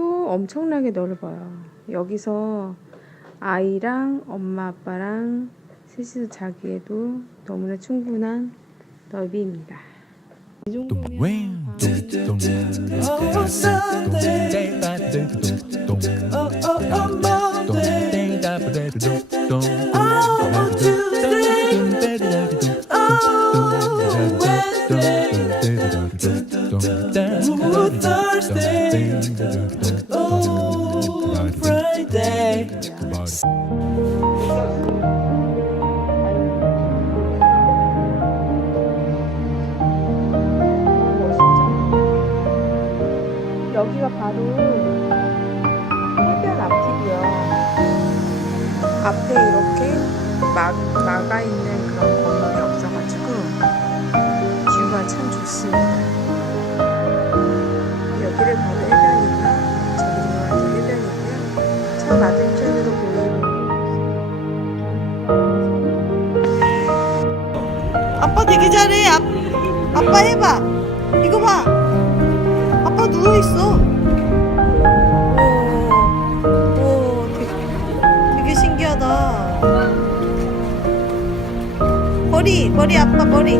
엄청나게 넓어요. 여기서 아이랑 엄마 아빠랑 셋이서 자기에도 너무나 충분한 넓이입니다. 이 정도면 여기가 바로 해변 앞집이요. 앞에 이렇게 막, 막아 있는 아빠 되게 잘해. 아, 아빠 해봐. 이거 봐. 아빠 누워 있어. 오, 오, 되게, 되게 신기하다. 머리, 머리 아빠 머리.